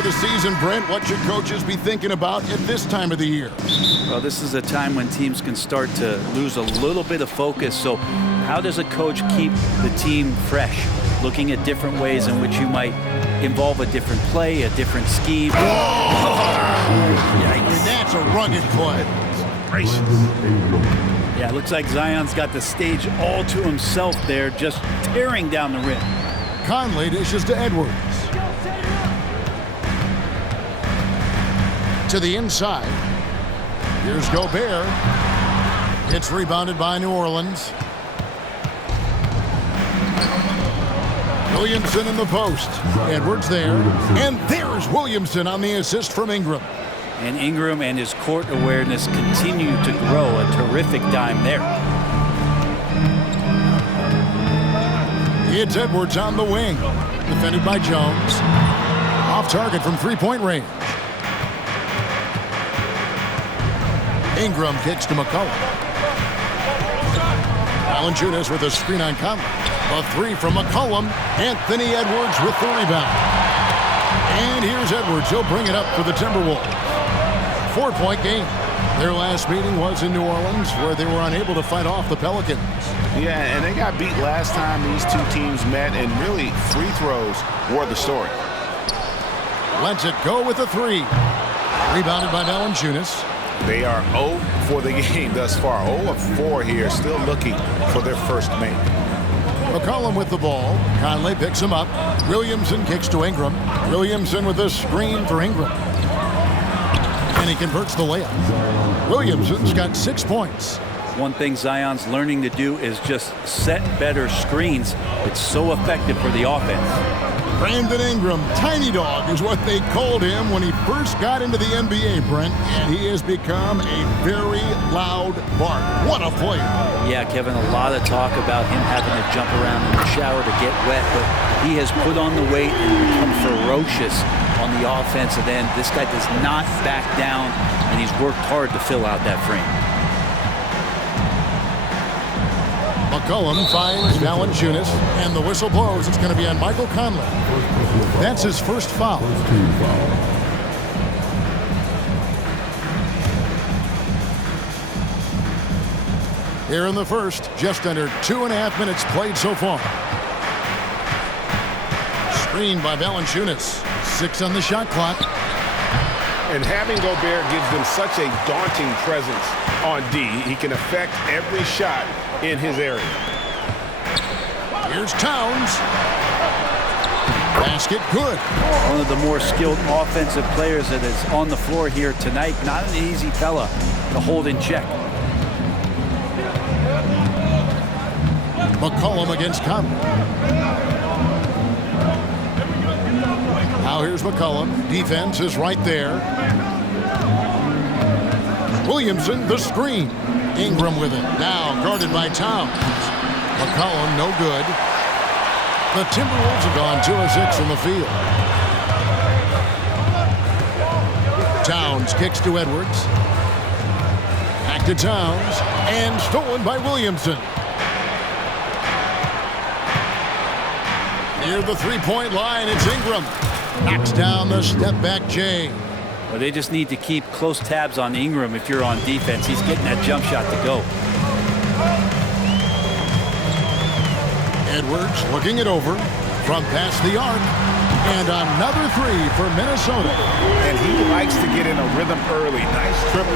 of the season, Brent, what should coaches be thinking about at this time of the year? Well, this is a time when teams can start to lose a little bit of focus. So how does a coach keep the team fresh? Looking at different ways in which you might involve a different play, a different scheme. And that's a rugged play. Gracious. Yeah, it looks like Zion's got the stage all to himself there, just tearing down the rim. Conley dishes to Edwards. To the inside. Here's Gobert. It's rebounded by New Orleans. Williamson in the post. Edwards there. And there's Williamson on the assist from Ingram. And Ingram and his court awareness continue to grow. A terrific dime there. It's Edwards on the wing. Defended by Jones. Off target from three-point range. Ingram kicks to McCollum. Valanciunas with a screen on Conley. A three from McCollum. Anthony Edwards with the rebound. And here's Edwards. He'll bring it up for the Timberwolves. 4-point game. Their last meeting was in New Orleans, where they were unable to fight off the Pelicans. Yeah, and they got beat last time these two teams met, and really free throws were the story. Lets it go with a three. Rebounded by Valanciunas. They are 0 for the game thus far. 0 of 4 here, still looking for their first make. McCollum with the ball. Conley picks him up. Williamson kicks to Ingram. Williamson with a screen for Ingram. And he converts the layup. Williamson's got 6 points. One thing Zion's learning to do is just set better screens. It's so effective for the offense. Brandon Ingram, Tiny Dog is what they called him when he first got into the NBA, Brent. And he has become a very loud bark. What a player. Yeah, Kevin, a lot of talk about him having to jump around in the shower to get wet, but he has put on the weight and become ferocious on the offensive end. This guy does not back down, and he's worked hard to fill out that frame. McCollum finds Valanciunas, and the whistle blows. It's going to be on Michael Conley. That's his first foul. Here in the first, just under 2.5 minutes played so far. Screened by Valanciunas. 6 on the shot clock. And having Gobert gives them such a daunting presence on D. He can affect every shot in his area. Here's Towns. Basket good. One of the more skilled offensive players that is on the floor here tonight. Not an easy fella to hold in check. McCollum against Conley. Now here's McCollum. Defense is right there. Williamson, the screen. Ingram with it. Now guarded by Towns. McCollum, no good. The Timberwolves have gone 2 of 6 from the field. Towns kicks to Edwards. Back to Towns. And stolen by Williamson. Near the three-point line, it's Ingram. Knocks down the step-back J. Well, they just need to keep close tabs on Ingram if you're on defense. He's getting that jump shot to go. Edwards looking it over from past the arc. And another three for Minnesota. And he likes to get in a rhythm early. Nice triple.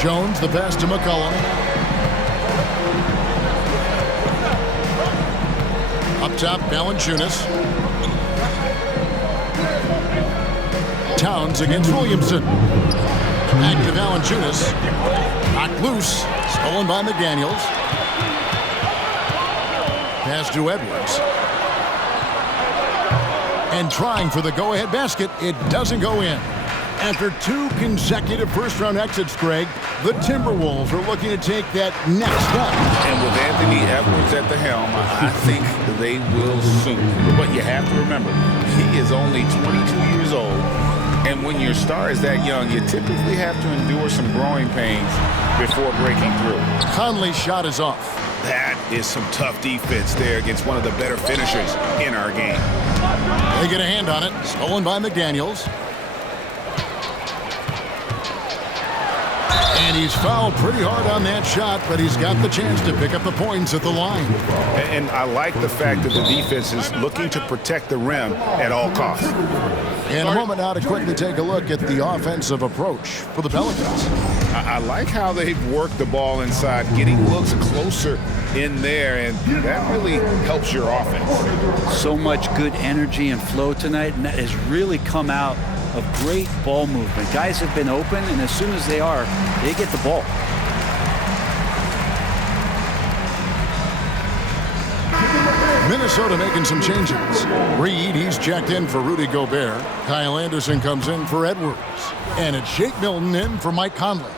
Jones, the pass to McCollum. Up top, Valanciunas. Towns against Williamson. Back to Valanciunas. Knocked loose. Stolen by McDaniels. Pass to Edwards. And trying for the go-ahead basket. It doesn't go in. After 2 consecutive first-round exits, Greg, the Timberwolves are looking to take that next step. And with Anthony Edwards at the helm, I think they will soon. But you have to remember, he is only 22 years old. And when your star is that young, you typically have to endure some growing pains before breaking through. Conley's shot is off. That is some tough defense there against one of the better finishers in our game. They get a hand on it. Stolen by McDaniels. And he's fouled pretty hard on that shot, but he's got the chance to pick up the points at the line. And I like the fact that the defense is looking to protect the rim at all costs. In a moment now to quickly take a look at the offensive approach for the Pelicans. I like how they've worked the ball inside, getting looks closer in there, and that really helps your offense. So much good energy and flow tonight, and that has really come out of great ball movement. Guys have been open, and as soon as they are, they get the ball. Minnesota making some changes. Reed, he's checked in for Rudy Gobert. Kyle Anderson comes in for Edwards. And it's Jake Milton in for Mike Conley.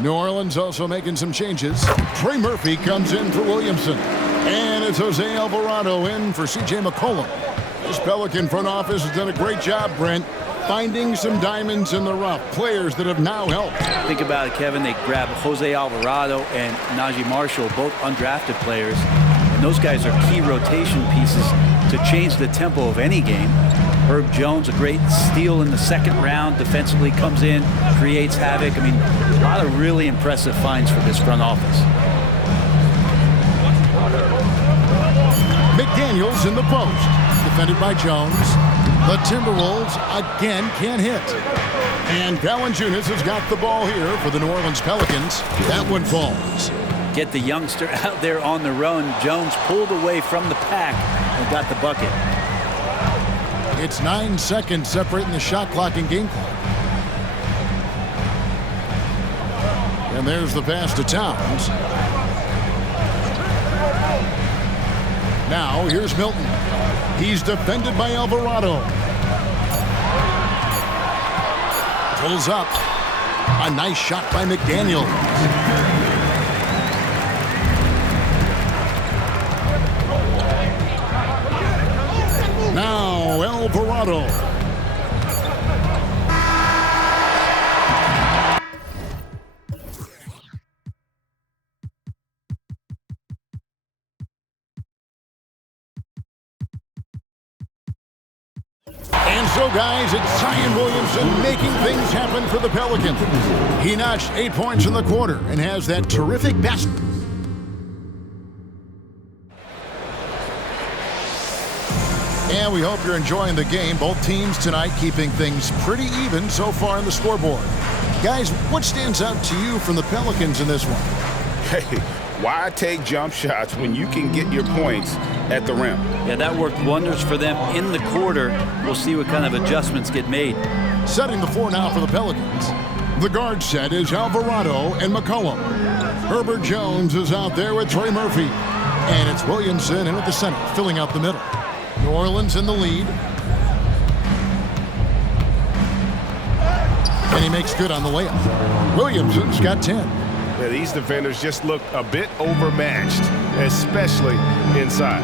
New Orleans also making some changes. Trey Murphy comes in for Williamson. And it's Jose Alvarado in for C.J. McCollum. This Pelican front office has done a great job, Brent, finding some diamonds in the rough. Players that have now helped. Think about it, Kevin. They grab Jose Alvarado and Najee Marshall, both undrafted players. And those guys are key rotation pieces to change the tempo of any game. Herb Jones, a great steal in the second round, defensively comes in, creates havoc. I mean, a lot of really impressive finds for this front office. McDaniels in the post, defended by Jones. The Timberwolves again can't hit. And Valanciunas has got the ball here for the New Orleans Pelicans. That one falls. Get the youngster out there on the run. Jones pulled away from the pack and got the bucket. It's 9 seconds separating the shot clock and game clock. And there's the pass to Towns. Now here's Milton. He's defended by Alvarado. Pulls up. A nice shot by McDaniels. Now Alvarado. And so, guys, it's Zion Williamson making things happen for the Pelicans. He notched 8 points in the quarter and has that terrific basket. And we hope you're enjoying the game. Both teams tonight keeping things pretty even so far on the scoreboard. Guys, what stands out to you from the Pelicans in this one? Hey, why take jump shots when you can get your points at the rim? Yeah, that worked wonders for them in the quarter. We'll see what kind of adjustments get made. Setting the floor now for the Pelicans. The guard set is Alvarado and McCollum. Herbert Jones is out there with Trey Murphy. And it's Williamson in at the center, filling out the middle. New Orleans in the lead. And he makes good on the layup. Williamson's got 10. Yeah, these defenders just look a bit overmatched, especially inside.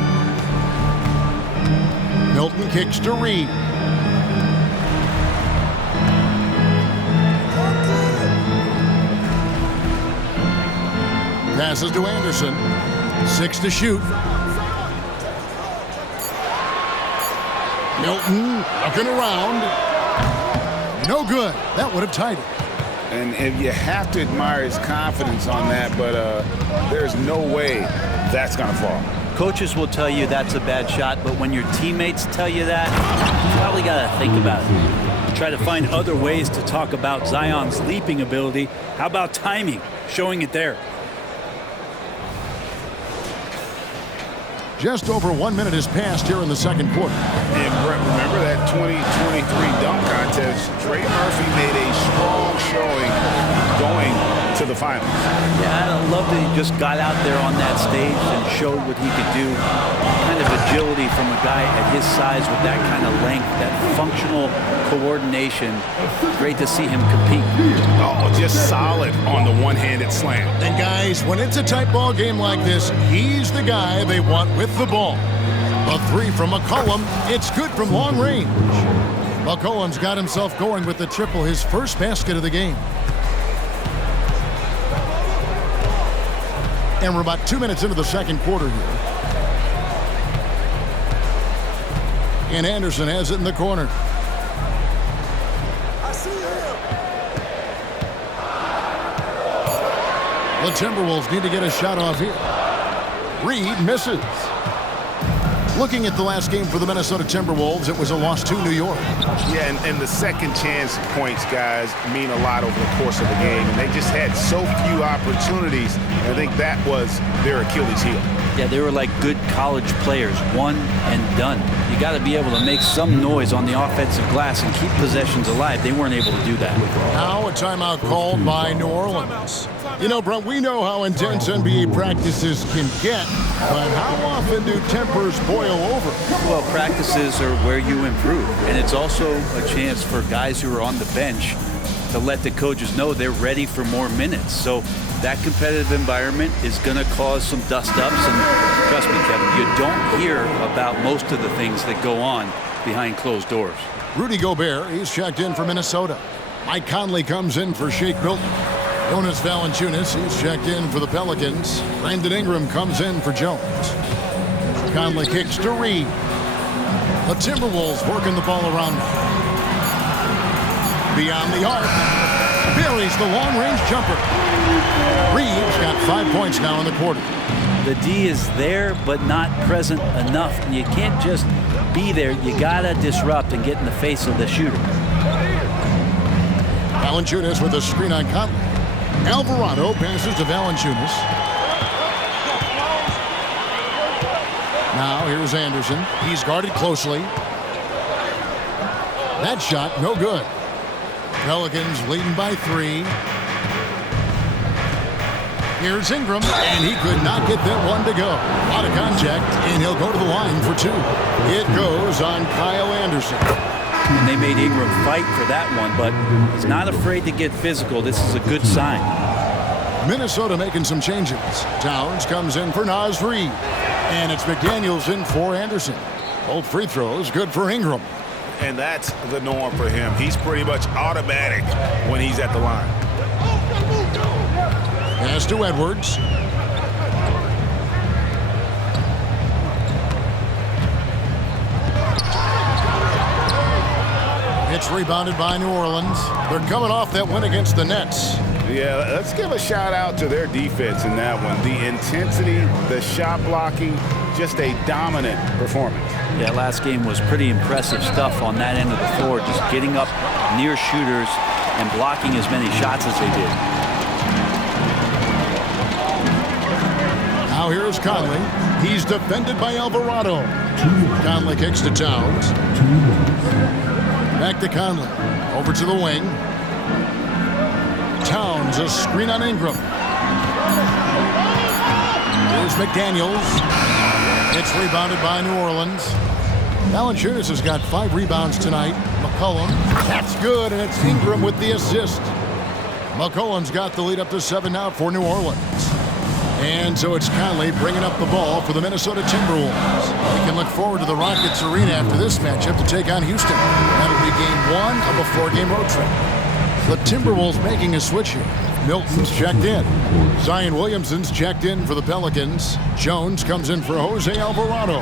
Milton kicks to Reed. Passes to Anderson. 6 to shoot. Milton looking around. No good. That would have tied it. And you have to admire his confidence on that, but there's no way that's going to fall. Coaches will tell you that's a bad shot, but when your teammates tell you that, you probably got to think about it. Try to find other ways to talk about Zion's leaping ability. How about timing? Showing it there. Just over 1 minute has passed here in the second quarter. And Brett, remember that 2023 dunk contest? Trey Murphy made a strong showing going to the finals. Yeah, I love that he just got out there on that stage and showed what he could do. Kind of agility from a guy at his size with that kind of length, that functional coordination. Great to see him compete. Oh, just solid on the one-handed slam. And guys, when it's a tight ball game like this, he's the guy they want with the ball. A 3 from McCollum. It's good from long range. McCollum's got himself going with the triple, his first basket of the game. And we're about 2 minutes into the second quarter here. And Anderson has it in the corner. I see him. The Timberwolves need to get a shot off here. Reed misses. Looking at the last game for the Minnesota Timberwolves, it was a loss to New York. Yeah, and the second chance points, guys, mean a lot over the course of the game. And they just had so few opportunities. And I think that was their Achilles heel. Yeah, they were like good college players, one and done. You got to be able to make some noise on the offensive glass and keep possessions alive. They weren't able to do that. Now a timeout called by New Orleans. You know, Brent, we know how intense NBA practices can get, but how often do tempers boil over? Well, practices are where you improve, and it's also a chance for guys who are on the bench to let the coaches know they're ready for more minutes. So that competitive environment is going to cause some dust-ups, and trust me, Kevin, you don't hear about most of the things that go on behind closed doors. Rudy Gobert, he's checked in for Minnesota. Mike Conley comes in for Shake Milton. Jonas Valanciunas, he's checked in for the Pelicans. Brandon Ingram comes in for Jones. Conley kicks to Reed. The Timberwolves working the ball around now. Beyond the arc. Buries the long-range jumper. Reed's got 5 points now in the quarter. The D is there, but not present enough. And you can't just be there. You got to disrupt and get in the face of the shooter. Valanciunas with a screen on Conley. Alvarado passes to Valanciunas. Now here's Anderson. He's guarded closely. That shot, no good. Pelicans leading by 3. Here's Ingram, and he could not get that one to go. A lot of contact, and he'll go to the line for 2. It goes on Kyle Anderson. And they made Ingram fight for that one, but he's not afraid to get physical. This is a good sign. Minnesota making some changes. Towns comes in for Naz Reid. And it's McDaniels in for Anderson. Both free throws good for Ingram. And that's the norm for him. He's pretty much automatic when he's at the line. Pass to Edwards. It's rebounded by New Orleans. They're coming off that win against the Nets. Yeah, let's give a shout out to their defense in that one. The intensity, the shot blocking, just a dominant performance. Yeah, last game was pretty impressive stuff on that end of the floor, just getting up near shooters and blocking as many shots as they did. Now here's Conley. He's defended by Alvarado. Conley kicks to Towns. Back to Conley. Over to the wing. Towns, a screen on Ingram. Here's McDaniels. It's rebounded by New Orleans. Valanciunas has got 5 rebounds tonight. McCollum, that's good, and it's Ingram with the assist. McCollum's got the lead up to 7 now for New Orleans. And so it's Conley bringing up the ball for the Minnesota Timberwolves. We can look forward to the Rockets Arena after this matchup to take on Houston. That'll be game 1 of a 4-game road trip. The Timberwolves making a switch here. Milton's checked in. Zion Williamson's checked in for the Pelicans. Jones comes in for Jose Alvarado.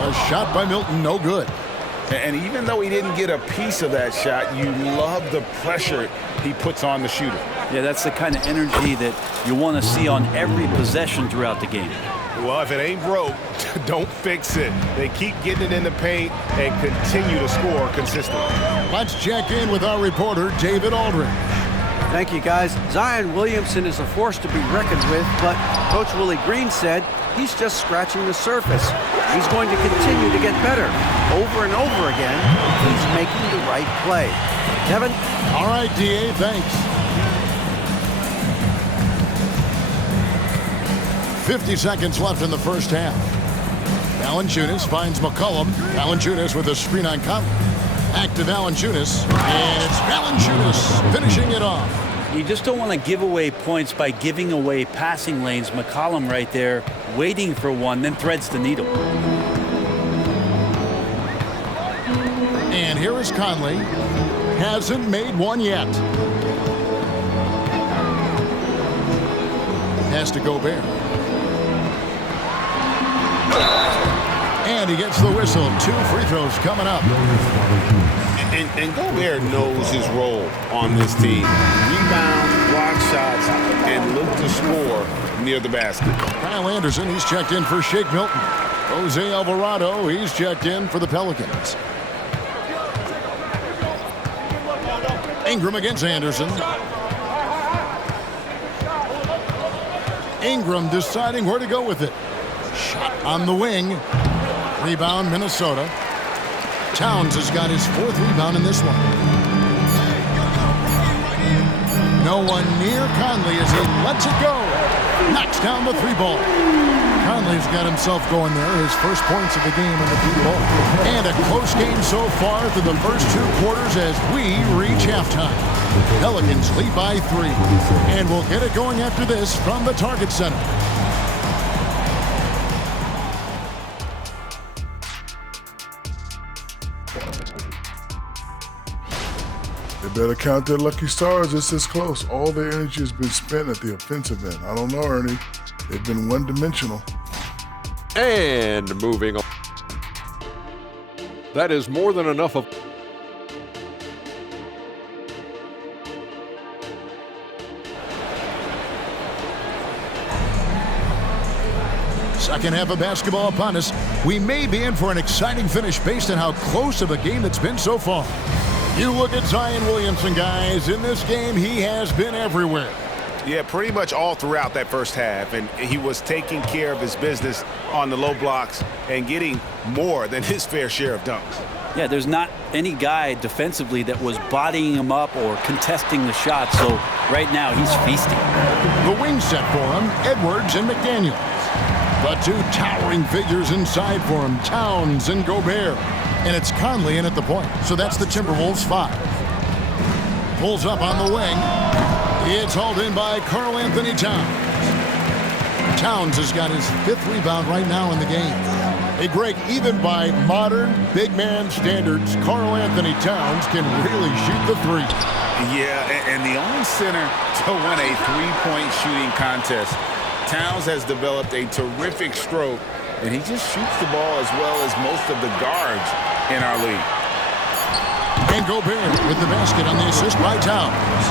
A shot by Milton, no good. And even though he didn't get a piece of that shot, you love the pressure he puts on the shooter. Yeah, that's the kind of energy that you want to see on every possession throughout the game. Well, if it ain't broke, don't fix it. They keep getting it in the paint and continue to score consistently. Let's check in with our reporter, David Aldridge. Thank you, guys. Zion Williamson is a force to be reckoned with, but Coach Willie Green said he's just scratching the surface. He's going to continue to get better. Over and over again, he's making the right play. Kevin? All right, D.A., thanks. 50 seconds left in the first half. Valanciunas finds McCollum. Valanciunas with a screen on Conley. Back to Valanciunas, and it's Valanciunas finishing it off. You just don't want to give away points by giving away passing lanes. McCollum right there, waiting for one, then threads the needle. And here is Conley. Hasn't made one yet. Pass to Gobert. And he gets the whistle. 2 free throws coming up. And Gobert knows his role on this team. Rebound, block shots, and look to score near the basket. Kyle Anderson, he's checked in for Shake Milton. Jose Alvarado, he's checked in for the Pelicans. Ingram against Anderson. Ingram deciding where to go with it. Shot on the wing. Rebound, Minnesota. Towns has got his 4th rebound in this one. No one near Conley as he lets it go. Knocks down the 3-ball. Conley's got himself going there. His first points of the game in the 3-ball. And a close game so far through the first 2 quarters as we reach halftime. Pelicans lead by 3. And we'll get it going after this from the Target Center. They better count their lucky stars. It's this close. All their energy has been spent at the offensive end. I don't know, Ernie. They've been one-dimensional. And moving on. That is more than enough of... Second half of basketball upon us. We may be in for an exciting finish based on how close of a game it's been so far. You look at Zion Williamson, guys. In this game, he has been everywhere. Yeah, pretty much all throughout that first half. And he was taking care of his business on the low blocks and getting more than his fair share of dunks. Yeah, there's not any guy defensively that was bodying him up or contesting the shot. So right now, he's feasting. The wing set for him, Edwards and McDaniels. The 2 towering figures inside for him, Towns and Gobert. And it's Conley in at the point. So that's the Timberwolves 5. Pulls up on the wing. It's hauled in by Karl Anthony Towns. Towns has got his 5th rebound right now in the game. Hey, Greg, even by modern big man standards, Karl Anthony Towns can really shoot the 3. Yeah, and the only center to win a 3-point shooting contest. Towns has developed a terrific stroke, and he just shoots the ball as well as most of the guards in our league. And Gobert with the basket on the assist by Towns.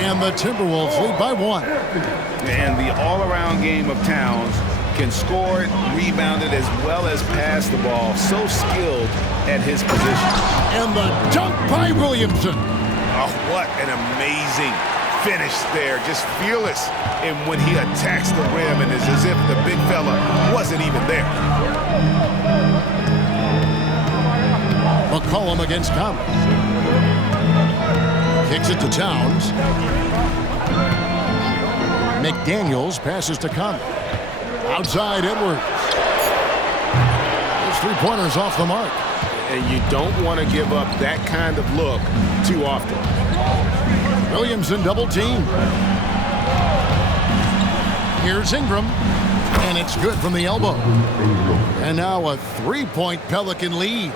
And the Timberwolves lead by 1. And the all-around game of Towns can score it, rebound it, as well as pass the ball. So skilled at his position. And the dunk by Williamson. Oh, what an amazing finish there. Just fearless. And when he attacks the rim, and it's as if the big fella wasn't even there. McCollum against Conley. Kicks it to Towns. McDaniels passes to Conley. Outside Edwards. Those 3-pointers off the mark. And you don't want to give up that kind of look too often. Williamson double team. Here's Ingram. And it's good from the elbow. And now a 3-point Pelican lead.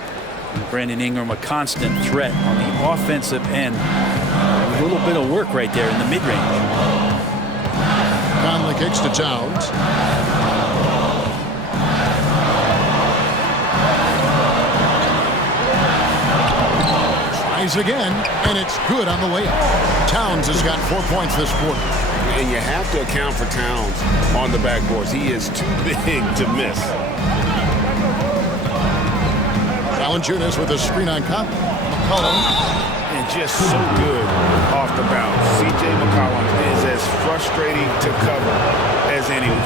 Brandon Ingram, a constant threat on the offensive end. A little bit of work right there in the mid-range. Conley kicks to Towns. Tries again, and it's good on the way up. Towns has got 4 points this quarter. And you have to account for Towns on the backboards. He is too big to miss. Valanciunas with a screen on Conley. McCollum. And just so good off the bounce. C.J. McCollum is as frustrating to cover as anyone.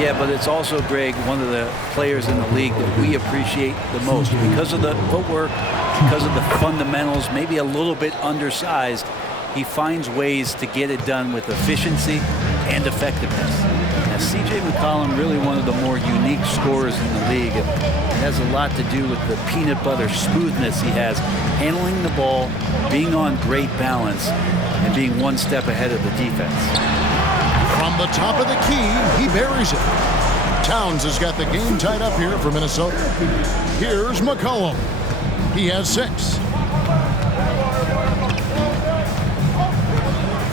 Yeah, but it's also, Greg, one of the players in the league that we appreciate the most because of the footwork, because of the fundamentals, maybe a little bit undersized. He finds ways to get it done with efficiency and effectiveness. Now, C.J. McCollum, really one of the more unique scorers in the league. It has a lot to do with the peanut butter smoothness he has, handling the ball, being on great balance, and being one step ahead of the defense. From the top of the key, he buries it. Towns has got the game tied up here for Minnesota. Here's McCollum. He has 6.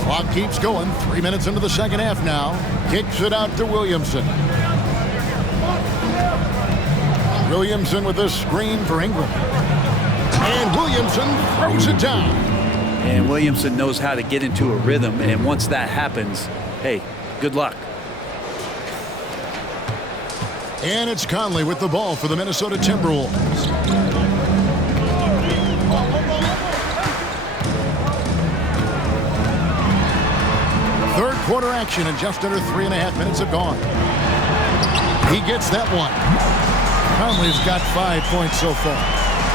Clock keeps going. 3 minutes into the second half now. Kicks it out to Williamson. Williamson with the screen for Ingram. And Williamson throws it down. And Williamson knows how to get into a rhythm, and once that happens, hey, good luck. And it's Conley with the ball for the Minnesota Timberwolves. Third quarter action, and just under 3.5 minutes have gone. He gets that one. Conley's got 5 points so far.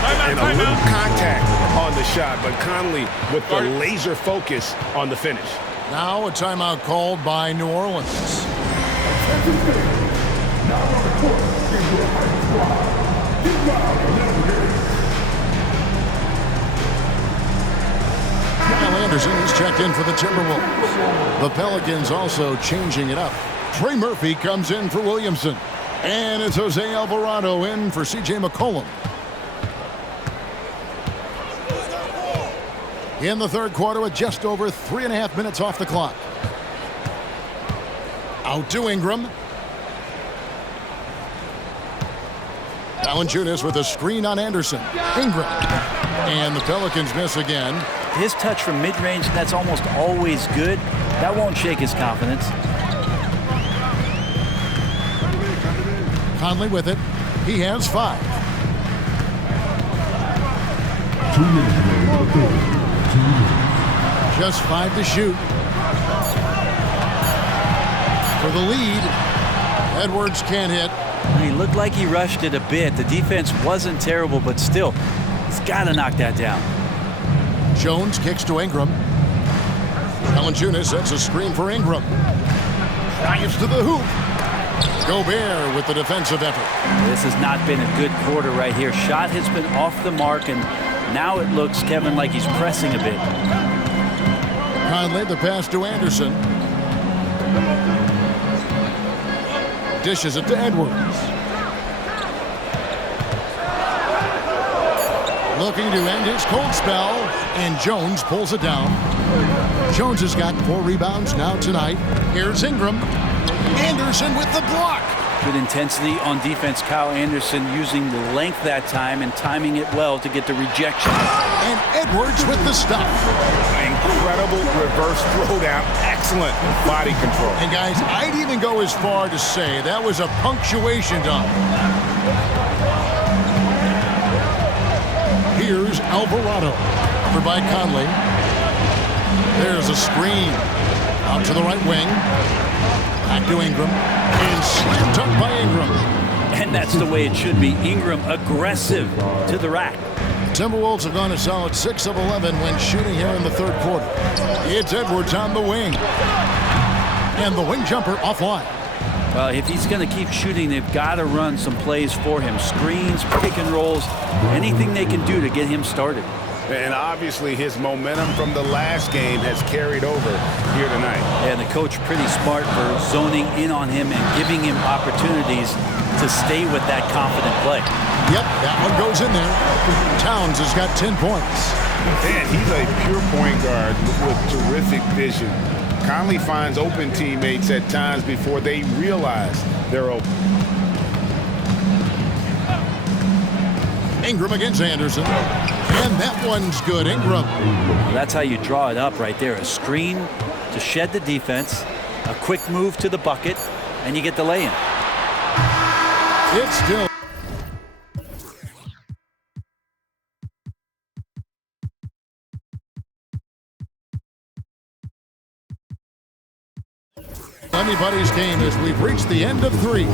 And a little contact on the shot, but Conley with the laser focus on the finish. Now a timeout called by New Orleans. Kyle Anderson is checked in for the Timberwolves. The Pelicans also changing it up. Trey Murphy comes in for Williamson. And it's Jose Alvarado in for C.J. McCollum. In the third quarter with just over 3.5 minutes off the clock. Out to Ingram. Valanciunas with a screen on Anderson. Ingram. And the Pelicans miss again. His touch from mid-range, that's almost always good. That won't shake his confidence. Conley with it. He has 5. 2 minutes. Just 5 to shoot. For the lead, Edwards can't hit. He looked like he rushed it a bit. The defense wasn't terrible, but still, he's got to knock that down. Jones kicks to Ingram. Valanciunas sets a screen for Ingram. Drives to the hoop. Gobert with the defensive effort. This has not been a good quarter right here. Shot has been off the mark, and now it looks, Kevin, like he's pressing a bit. Conley, the pass to Anderson. Dishes it to Edwards. Looking to end his cold spell, and Jones pulls it down. Jones has got 4 rebounds now tonight. Here's Ingram. Anderson with the block. Good intensity on defense. Kyle Anderson using the length that time and timing it well to get the rejection. And Edwards with the stop. Incredible reverse throwdown. Excellent body control. And guys, I'd even go as far to say that was a punctuation dunk. Here's Alvarado. Covered by Conley. There's a screen. Out to the right wing. Back to Ingram. And slam dunk by Ingram. And that's the way it should be. Ingram aggressive to the rack. Timberwolves have gone a solid 6 of 11 when shooting here in the third quarter. It's Edwards on the wing. And the wing jumper offline. Well, if he's going to keep shooting, they've got to run some plays for him. Screens, pick and rolls, anything they can do to get him started. And obviously his momentum from the last game has carried over here tonight. And the coach pretty smart for zoning in on him and giving him opportunities to stay with that confident play. Yep, that one goes in there. Towns has got 10 points. Man, he's a pure point guard with terrific vision. Conley finds open teammates at times before they realize they're open. Ingram against Anderson. And that one's good. Ingram. That's how you draw it up right there. A screen to shed the defense, a quick move to the bucket, and you get the lay-in. It's still. Anybody's game as we've reached the end of 3.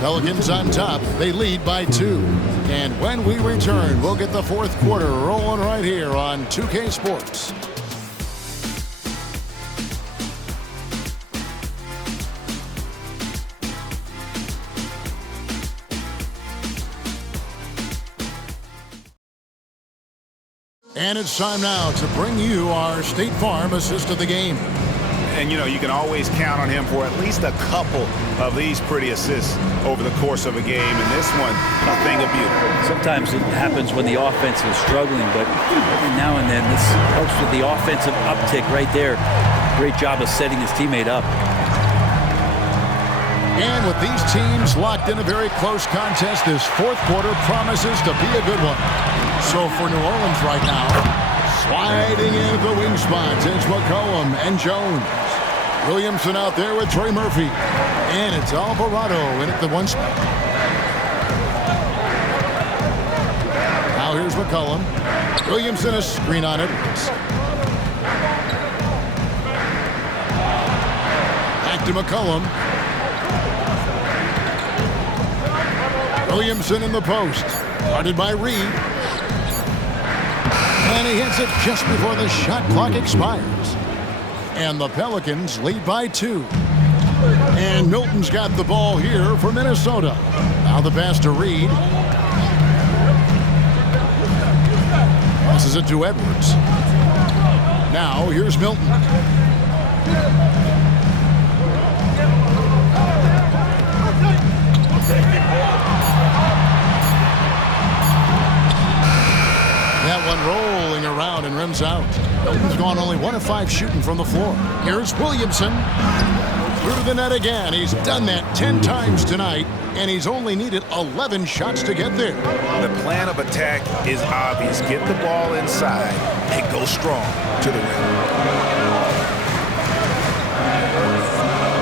Pelicans on top. They lead by 2. And when we return, we'll get the fourth quarter rolling right here on 2K Sports. And it's time now to bring you our State Farm assist of the game. And, you know, you can always count on him for at least a couple of these pretty assists over the course of a game. And this one, a thing of beauty. Sometimes it happens when the offense is struggling, but every now and then this helps with the offensive uptick right there. Great job of setting his teammate up. And with these teams locked in a very close contest, this fourth quarter promises to be a good one. So for New Orleans right now, sliding into the wing spots, it's McCollum and Jones. Williamson out there with Trey Murphy. And it's Alvarado in at the one spot. Now here's McCollum. Williamson a screen on Edwards. Back to McCollum. Williamson in the post. Guarded by Reed. And he hits it just before the shot clock expires. And the Pelicans lead by 2. And Milton's got the ball here for Minnesota. Now the pass to Reed. Passes it to Edwards. Now here's Milton. That one rolling around and rims out. Milton's gone only 1 of 5 shooting from the floor. Here's Williamson. Through the net again. He's done that 10 times tonight, and he's only needed 11 shots to get there. The plan of attack is obvious. Get the ball inside and go strong to the rim.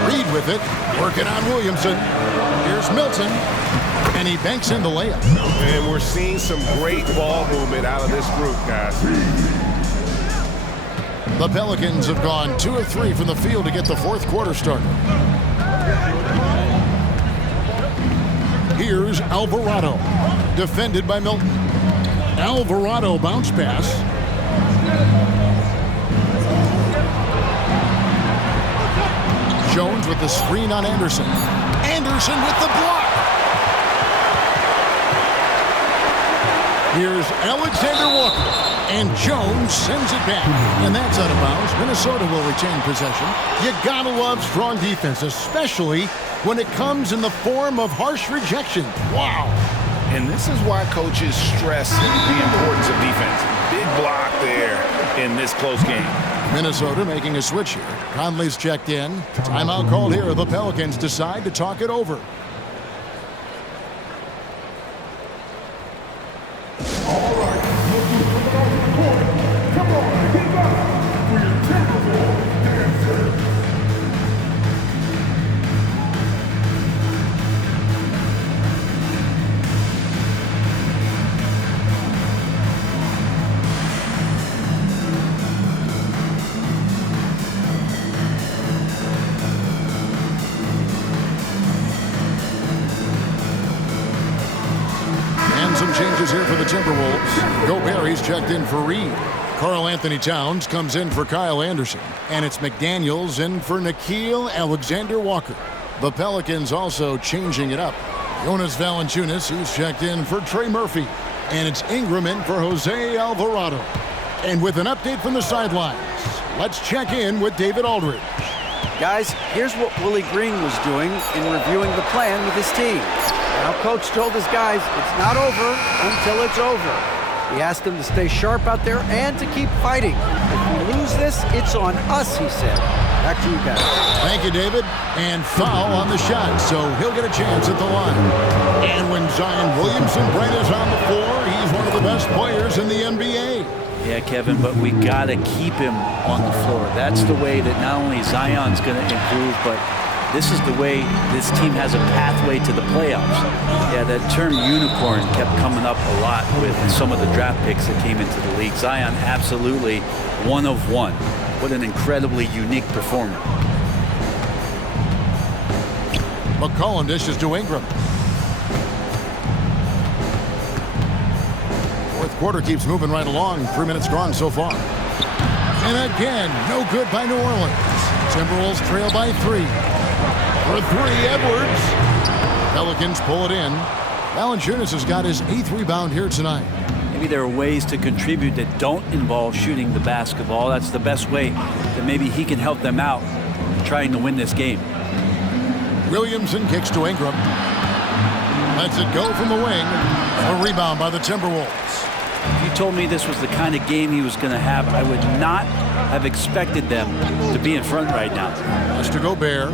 Reed with it, working on Williamson. Here's Milton, and he banks in the layup. And we're seeing some great ball movement out of this group, guys. The Pelicans have gone 2 of 3 from the field to get the fourth quarter started. Here's Alvarado, defended by Milton. Alvarado bounce pass. Jones with the screen on Anderson. Anderson with the block. Here's Alexander Walker. And Jones sends it back. And that's out of bounds. Minnesota will retain possession. You gotta love strong defense, especially when it comes in the form of harsh rejection. Wow. And this is why coaches stress the importance of defense. Big block there in this close game. Minnesota making a switch here. Conley's checked in. Timeout called here. The Pelicans decide to talk it over. All right, come on, get back for your Timberwolves dancer. Some changes here for the Timberwolves. Gobert's checked in for Reed. Karl Anthony Towns comes in for Kyle Anderson. And it's McDaniels in for Nickeil Alexander-Walker. The Pelicans also changing it up. Jonas Valanciunas, he's checked in for Trey Murphy. And it's Ingram in for Jose Alvarado. And with an update from the sidelines, let's check in with David Aldridge. Guys, here's what Willie Green was doing in reviewing the plan with his team. Now, Coach told his guys it's not over until it's over. He asked them to stay sharp out there and to keep fighting. If we lose this, it's on us, he said. Back to you guys. Thank you, David. And foul on the shot, so he'll get a chance at the line. And when Zion Williamson-Brent is on the floor, he's one of the best players in the NBA. Yeah, Kevin, but we got to keep him on the floor. That's the way that not only Zion's going to improve, but this is the way this team has a pathway to the playoffs. Yeah, that term unicorn kept coming up a lot with some of the draft picks that came into the league. Zion, absolutely one of one. What an incredibly unique performer. McCollum dishes to Ingram. Fourth quarter keeps moving right along. 3 minutes gone so far. And again, no good by New Orleans. Timberwolves trail by 3. For 3, Edwards. Pelicans pull it in. Valanciunas has got his 8th rebound here tonight. Maybe there are ways to contribute that don't involve shooting the basketball. That's the best way that maybe he can help them out trying to win this game. Williamson kicks to Ingram. Lets it go from the wing. A rebound by the Timberwolves. If you told me this was the kind of game he was going to have, I would not have expected them to be in front right now. Mr. Gobert.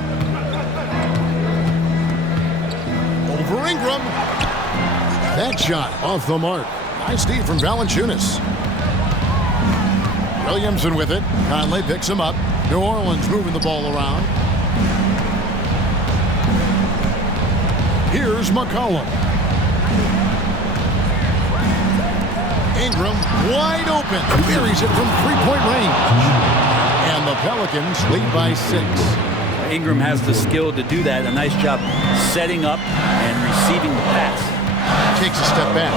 Over Ingram. That shot off the mark. Nice D from Valanciunas. Williamson with it. Conley picks him up. New Orleans moving the ball around. Here's McCollum. Ingram wide open. Buries it from three-point range. And the Pelicans lead by 6. Ingram has the skill to do that. A nice job setting up and receiving the pass. Takes a step back.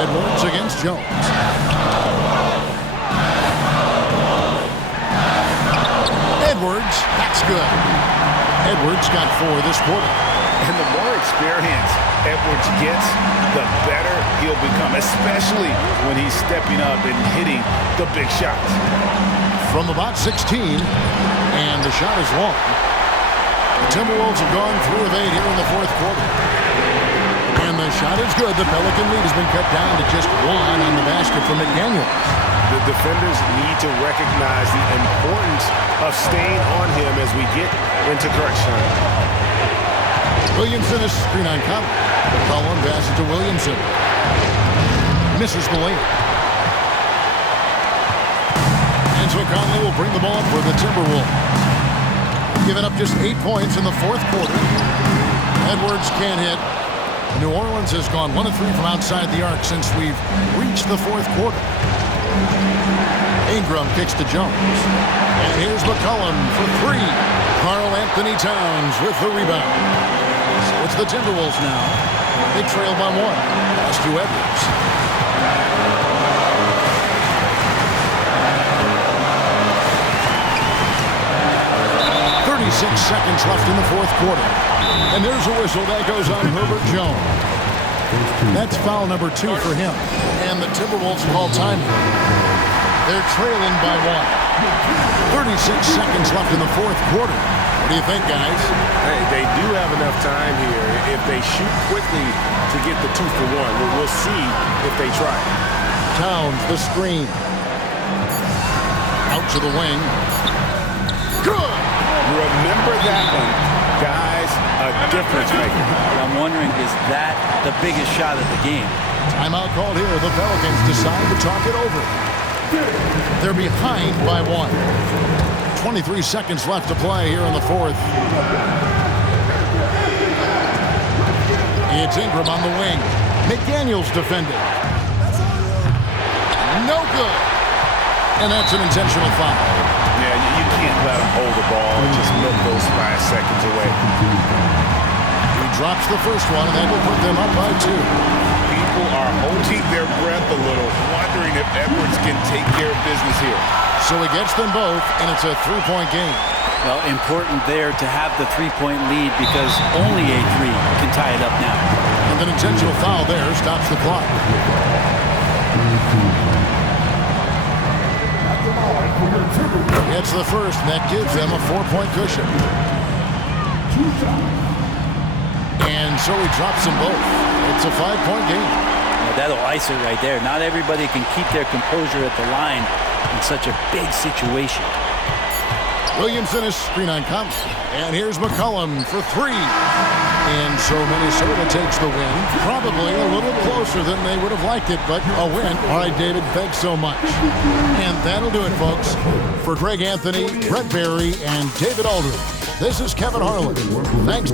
Edwards against Jones. Edwards, that's good. Edwards got 4 this quarter. And the more experience Edwards gets, the better he'll become, especially when he's stepping up and hitting the big shots. From about 16, and the shot is long. The Timberwolves have gone 3 of 8 here in the fourth quarter. And the shot is good. The Pelican lead has been cut down to just 1 on the basket from McDaniels. The defenders need to recognize the importance of staying on him as we get into crunch time. Williamson is screen on Conley. McCollum passes to Williamson. Misses the lane. And so Conley will bring the ball up for the Timberwolves. Giving up just 8 points in the fourth quarter. Edwards can't hit. New Orleans has gone 1 of 3 from outside the arc since we've reached the fourth quarter. Ingram kicks to Jones. And here's McCollum for 3. Karl Anthony Towns with the rebound. So it's the Timberwolves now. They trail by 1. Pass to Edwards. Seconds left in the fourth quarter. And there's a whistle that goes on Herbert Jones. That's foul number 2 for him. And the Timberwolves call time. They're trailing by 1. 36 seconds left in the fourth quarter. What do you think, guys? Hey, they do have enough time here if they shoot quickly to get the 2 for 1. We'll see if they try. Towns, the screen. Out to the wing. Good! Remember that one, guys, a difference maker. I'm wondering, is that the biggest shot of the game? Timeout called here. The Pelicans decide to talk it over. They're behind by 1. 23 seconds left to play here in the fourth. It's Ingram on the wing. McDaniels defending. No good. And that's an intentional foul. Yeah, you can't let him hold the ball and just milk those 5 seconds away. He drops the first one, and that will put them up by 2. People are holding their breath a little, wondering if Edwards can take care of business here. So he gets them both, and it's a 3-point game. Well, important there to have the 3-point lead because only a 3 can tie it up now. And an intentional foul there stops the clock. It's the first, and that gives them a 4-point cushion. And so he drops them both. It's a 5-point game. Well, that'll ice it right there. Not everybody can keep their composure at the line in such a big situation. Williamson is screen on Conley. And here's McCollum for 3. And so Minnesota takes the win. Probably a little closer than they would have liked it, but a win. All right, David, thanks so much. And that'll do it, folks. For Greg Anthony, Brett Barry, and David Aldridge, this is Kevin Harlan. Thanks.